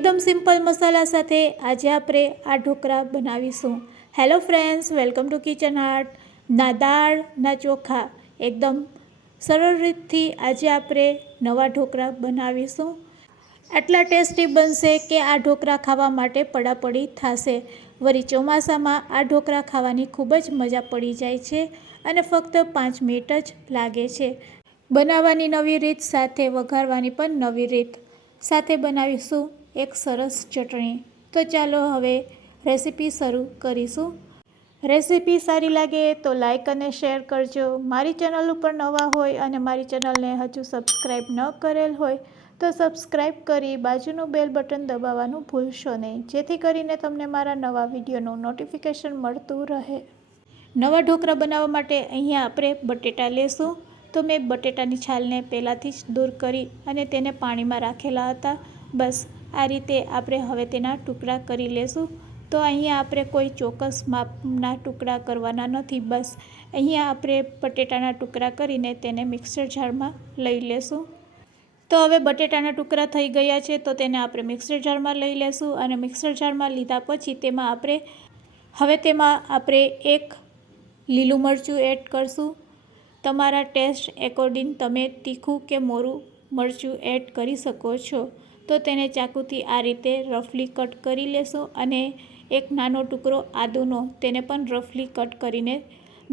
એકદમ સિમ્પલ મસાલા સાથે આજે આપણે આ ઢોકળા બનાવીશું. Hello friends welcome to Kitchen Art ના દાળ, ના ચોખા. એકદમ સરળ રીતથી આજે આપણે નવા ઢોકળા બનાવીશું. આટલા ટેસ્ટી બનશે કે આ ઢોકળા ખાવા માટે પડાપડી થશે. વળી ચોમાસામાં આ ઢોકળા ખાવાની ખૂબ જ મજા પડી જાય છે અને ફક્ત પાંચ મિનિટ જ લાગે છે. બનાવવાની નવી રીત સાથે વઘારવાની પણ નવી રીત સાથે બનાવીશું. એક સરસ ચટણી. તો ચાલો હવે રેસીપી શરૂ કરીશું. રેસીપી સારી લાગે તો લાઇક અને શેર કરજો. મારી ચેનલ ઉપર નવા હોય અને મારી ચેનલને હજુ સબસ્ક્રાઈબ ન કરેલ હોય, તો સબસ્ક્રાઈબ કરી બાજુનું બેલ બટન દબાવવાનું ભૂલશો નહીં. જેથી કરીને તમને મારા નવા વિડીયોનું નોટિફિકેશન મળતું રહે. નવા ઢોકળા બનાવવા માટે અહીંયા આપણે બટેટા લેશું. તો મેં બટેટાની છાલને પહેલાંથી જ દૂર કરી અને તેને પાણીમાં રાખેલા હતા. બસ આ રીતે આપણે હવે તેના ટુકડા કરી લેશું. તો અહીંયા આપણે કોઈ ચોક્કસ માપના ટુકડા કરવાના નથી. બસ અહીંયા આપણે બટેટાના ટુકડા કરીને તેને મિક્સર જારમાં લઈ લેશું. તો હવે બટેટાના ટુકડા થઈ ગયા છે, તો તેને આપણે મિક્સર જારમાં લઈ લેશું અને મિક્સર જારમાં લીધા પછી તેમાં આપણે હવે તેમાં આપણે એક લીલું મરચું એડ કરશું. તમારા ટેસ્ટ એકોર્ડિંગ તમે તીખું કે મોરું મરચું એડ કરી શકો છો. તો તેને ચાકુથી આ રીતે રફલી કટ કરી લેશો અને એક નાનો ટુકડો આદુનો તેને પણ રફલી કટ કરીને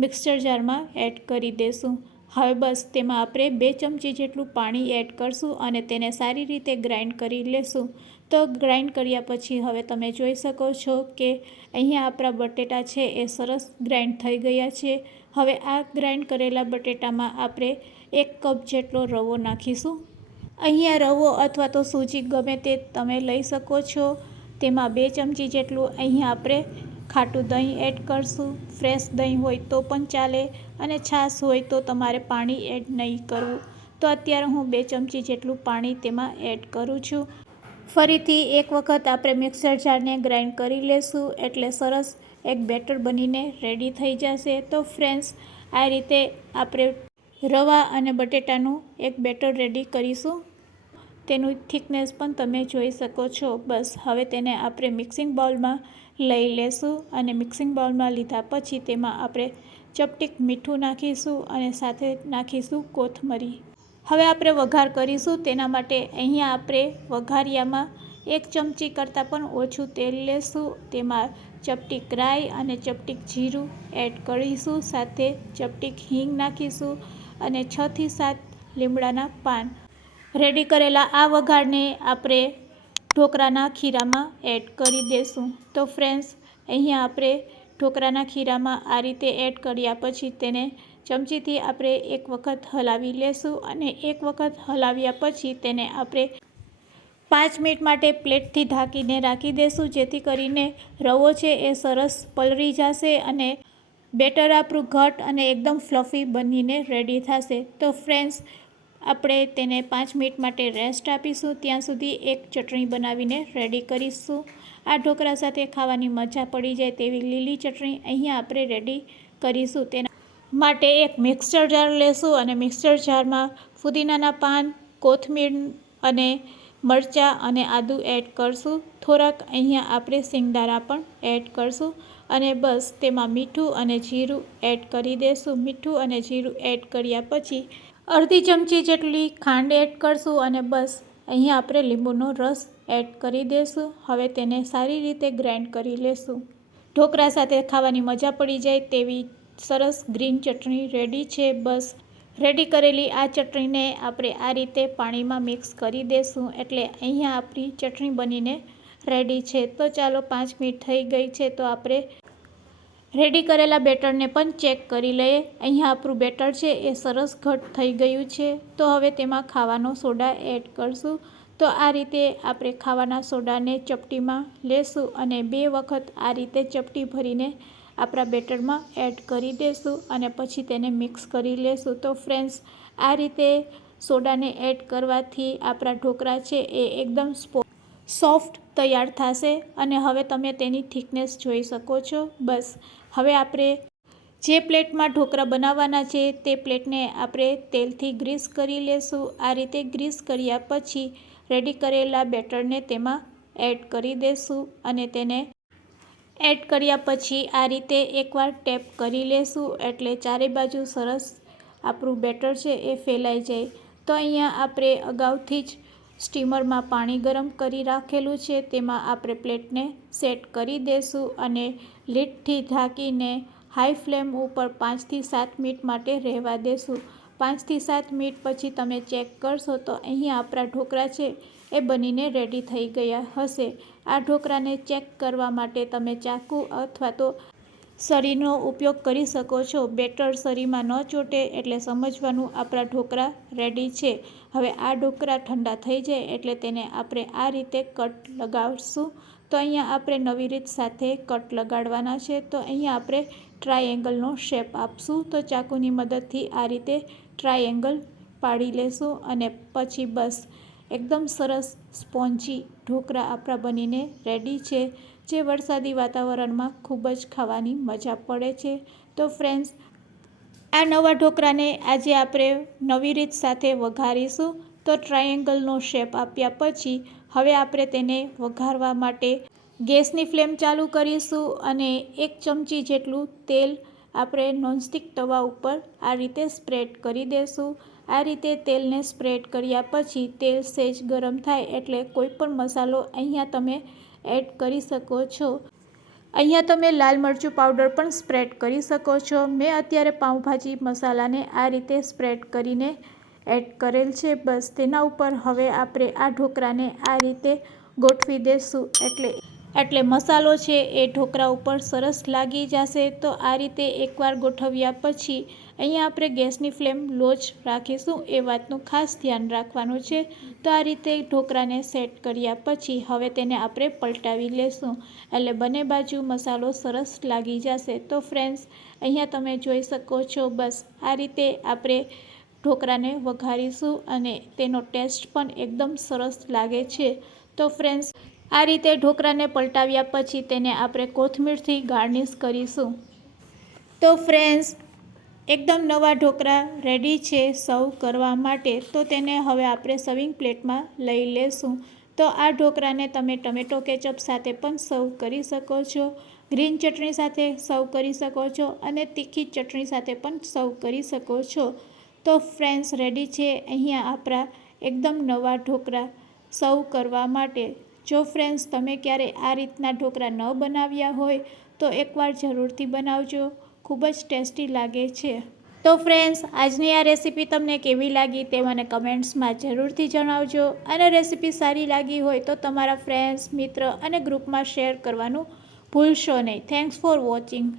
મિક્સર જારમાં એડ કરી દેશું. હવે બસ તેમાં આપણે બે ચમચી જેટલું પાણી એડ કરશું અને તેને સારી રીતે ગ્રાઇન્ડ કરી લેશું. તો ગ્રાઇન્ડ કર્યા પછી હવે તમે જોઈ શકો છો કે અહીંયા આપણા બટેટા છે એ સરસ ગ્રાઇન્ડ થઈ ગયા છે. હવે આ ગ્રાઇન્ડ કરેલા બટેટામાં આપણે એક કપ જેટલો રવો નાખીશું. અહીંયા રવો અથવા તો સૂજી ગમે તે તમે લઈ શકો છો. તેમાં બે ચમચી જેટલું અહીંયા આપણે ખાટું દહીં એડ કરશું. ફ્રેશ દહીં હોય તો પણ ચાલે અને છાશ હોય તો તમારે પાણી એડ નહીં કરવું. તો અત્યારે હું બે ચમચી જેટલું પાણી તેમાં એડ કરું છું. ફરીથી એક વખત આપણે મિક્સર જારને ગ્રાઇન્ડ કરી લેશું એટલે સરસ એક બેટર બનીને રેડી થઈ જશે. તો ફ્રેન્ડ્સ, આ રીતે આપણે રવા અને બટેટાનું એક બેટર રેડી કરીશું. તેનું થિકનેસ પણ તમે જોઈ શકો છો. બસ, હવે તેને આપણે મિક્સિંગ બાઉલમાં લઈ લેશું અને મિક્સિંગ બાઉલમાં લીધા પછી તેમાં આપણે ચપટીક મીઠું નાખીશું અને સાથે નાખીશું કોથમરી. હવે આપણે વઘાર કરીશું. તેના માટે અહીંયા આપણે વઘારિયામાં એક ચમચી કરતાં પણ ઓછું તેલ લેશું. તેમાં ચપટીક રાઈ અને ચપટીક જીરું એડ કરીશું. સાથે ચપટીક હિંગ નાખીશું. અને છથી સાત લીમડાના પાન. રેડી કરેલા આ વઘારને આપણે ઢોકળાના ખીરામાં એડ કરી દઈશું તો ફ્રેન્ડ્સ અહીંયા આપણે ઢોકળાના ખીરામાં આ રીતે એડ કર્યા પછી તેને ચમચીથી આપણે એક વખત હલાવી લેશું અને એક વખત હલાવ્યા પછી તેને આપણે પાંચ મિનિટ માટે પ્લેટથી ઢાંકીને રાખી દઈશું જેથી કરીને રવો છે એ સરસ પલળી જશે અને બેટર આપણું ઘટ અને એકદમ ફ્લફી બનીને રેડી થશે. તો ફ્રેન્ડ્સ આપણે તેને પાંચ મિનિટ માટે રેસ્ટ આપીશું. ત્યાં સુધી એક ચટણી બનાવીને રેડી કરીશું. આ ઢોકળા સાથે ખાવાની મજા પડી જાય તેવી લીલી ચટણી અહીંયા આપણે રેડી કરીશું. તેના માટે એક મિક્સર જાર લેશું અને મિક્સર જારમાં ફુદીનાના પાન, કોથમીર અને મરચાં અને આદું એડ કરશું. થોડાક અહીંયા આપણે સિંગદાણા પણ એડ કરશું. અને બસ તેમાં મીઠું અને જીરું એડ કરી દઈશું મીઠું અને જીરું એડ કર્યા પછી અડધી ચમચી જેટલી ખાંડ એડ કરશું અને બસ અહીંયા આપણે લીંબુનો રસ એડ કરી દઈશું હવે તેને સારી રીતે ગ્રાઇન્ડ કરી લેશું. ઢોકળા સાથે ખાવાની મજા પડી જાય તેવી સરસ ગ્રીન ચટણી રેડી છે. બસ રેડી કરેલી આ ચટણીને આપણે આ રીતે પાણીમાં મિક્સ કરી દઈશું એટલે અહીંયા આપણી ચટણી બનીને રેડી છે. તો ચાલો પાંચ મિનિટ થઈ ગઈ છે તો આપણે રેડી કરેલા બેટરને પણ ચેક કરી લઈએ. અહીંયા આપણું બેટર છે એ સરસ ઘટ થઈ ગયું છે. તો હવે તેમાં ખાવાનો સોડા એડ કરશું. તો આ રીતે આપણે ખાવાના સોડાને ચપટીમાં લેશું અને બે વખત આ રીતે ચપટી ભરીને આપણા બેટરમાં એડ કરી દઈશું અને પછી તેને મિક્સ કરી લેશું. તો ફ્રેન્ડ્સ, આ રીતે સોડાને એડ કરવાથી આપણા ઢોકળા છે એ એકદમ સ્પો સોફ્ટ તૈયાર થશે અને હવે તમે તેની થિકનેસ જોઈ શકો છો. બસ, હવે આપણે જે પ્લેટમાં ઢોકળા બનાવવાના છે તે પ્લેટને આપણે તેલથી ગ્રીસ કરી લેશું. આ રીતે ગ્રીસ કર્યા પછી રેડી કરેલા બેટરને તેમાં એડ કરી દઈશું અને તેને એડ કર્યા પછી આ રીતે એકવાર ટેપ કરી લેશું એટલે ચારે બાજુ સરસ આપણું બેટર છે એ ફેલાઈ જાય. તો અહીંયા આપણે અગાઉથી જ સ્ટીમરમાં પાણી ગરમ કરી રાખેલું છે. તેમાં આપણે પ્લેટને સેટ કરી દઈશું અને લીડથી ઢાંકીને હાઈ ફ્લેમ ઉપર પાંચથી સાત મિનિટ માટે રહેવા દેશું. પાંચથી સાત મિનિટ પછી તમે ચેક કરશો તો અહીંયા આપણા ઢોકળા છે એ બનીને રેડી થઈ ગયા હશે. આ ઢોકળાને ચેક કરવા માટે તમે ચાકુ અથવા તો સરીનો ઉપયોગ કરી શકો છો. બેટર સરીમાં ન ચોટે એટલે સમજવાનું આપણા ઢોકળા રેડી છે. હવે આ ઢોકળા ઠંડા થઈ જાય એટલે તેને આપણે આ રીતે કટ લગાવશું. તો અહીંયા આપણે નવી રીત સાથે કટ લગાડવાના છે. તો અહીંયા આપણે ટ્રાયેંગલનો શેપ આપશું. તો ચાકુની મદદથી આ રીતે ટ્રાયેંગલ પાડી લેશું અને પછી બસ એકદમ સરસ સ્પોન્જી ઢોકળા આપણા બનીને રેડી છે, જે વરસાદી વાતાવરણમાં ખૂબ જ ખાવાની મજા પડે છે. તો ફ્રેન્ડ્સ આ નવા ઢોકળાને આજે આપણે નવી રીત સાથે વઘારીશું. તો ટ્રાયેંગલનો શેપ આપ્યા પછી હવે આપણે તેને વઘારવા માટે ગેસની ફ્લેમ ચાલુ કરીશું અને એક ચમચી જેટલું તેલ આપણે નોનસ્ટિક તવા ઉપર આ રીતે સ્પ્રેડ કરી દઈશું આ રીતે તેલને સ્પ્રેડ કર્યા પછી તેલ સેજ ગરમ થાય એટલે કોઈ પણ મસાલો અહીંયા તમે એડ કરી શકો છો. અહીંયા તમે લાલ મરચું પાવડર પણ સ્પ્રેડ કરી શકો છો. મેં અત્યારે પાઉંભાજી મસાલાને આ રીતે સ્પ્રેડ કરીને એડ કરેલ છે. બસ તેના ઉપર હવે આપણે આ ઢોકળાને આ રીતે ગોઠવી દઈશું એટલે એટલે મસાલો છે એ ઢોકળા ઉપર સરસ લાગી જશે. તો આ રીતે એકવાર ગોઠવ્યા પછી અહીંયા આપણે ગેસની ફ્લેમ લો જ રાખીશું. એ વાતનું ખાસ ધ્યાન રાખવાનું છે. તો આ રીતે ઢોકળાને સેટ કર્યા પછી હવે તેને આપણે પલટાવી લેશું. એટલે બંને બાજુ મસાલો સરસ લાગી જશે. તો ફ્રેન્ડ્સ, અહીંયા તમે જોઈ શકો છો, બસ આ રીતે આપણે ઢોકળાને વઘારીશું અને તેનો ટેસ્ટ પણ એકદમ સરસ લાગે છે. તો ફ્રેન્ડ્સ આ રીતે ઢોકળાને પલટાવ્યા પછી તેને આપણે કોથમીરથી ગાર્નિશ કરીશું. તો ફ્રેન્ડ્સ, એકદમ નવા ઢોકળા રેડી છે સર્વ કરવા માટે, તો તેને હવે આપણે સર્વિંગ પ્લેટમાં લઈ લેશું. તો આ ઢોકળાને તમે ટમેટો કેચઅપ સાથે પણ સર્વ કરી શકો છો, ગ્રીન ચટણી સાથે સર્વ કરી શકો છો અને તીખી ચટણી સાથે પણ સર્વ કરી શકો છો. તો ફ્રેન્ડ્સ, રેડી છે અહીંયા આપણા એકદમ નવા ઢોકળા સર્વ કરવા માટે. જો ફ્રેન્ડ્સ તમે ક્યારે આ રીતના ઢોકળા ન બનાવ્યા હોય, તો એકવાર જરૂરથી બનાવજો. ખૂબ જ ટેસ્ટી લાગે છે. તો ફ્રેન્ડ્સ આજની આ રેસીપી તમને કેવી લાગી તે મને કમેન્ટ્સમાં જરૂરથી જણાવજો. અને રેસીપી સારી લાગી હોય તો તમારા ફ્રેન્ડ્સ મિત્ર અને ગ્રુપમાં શેર કરવાનું ભૂલશો નહીં. Thanks for watching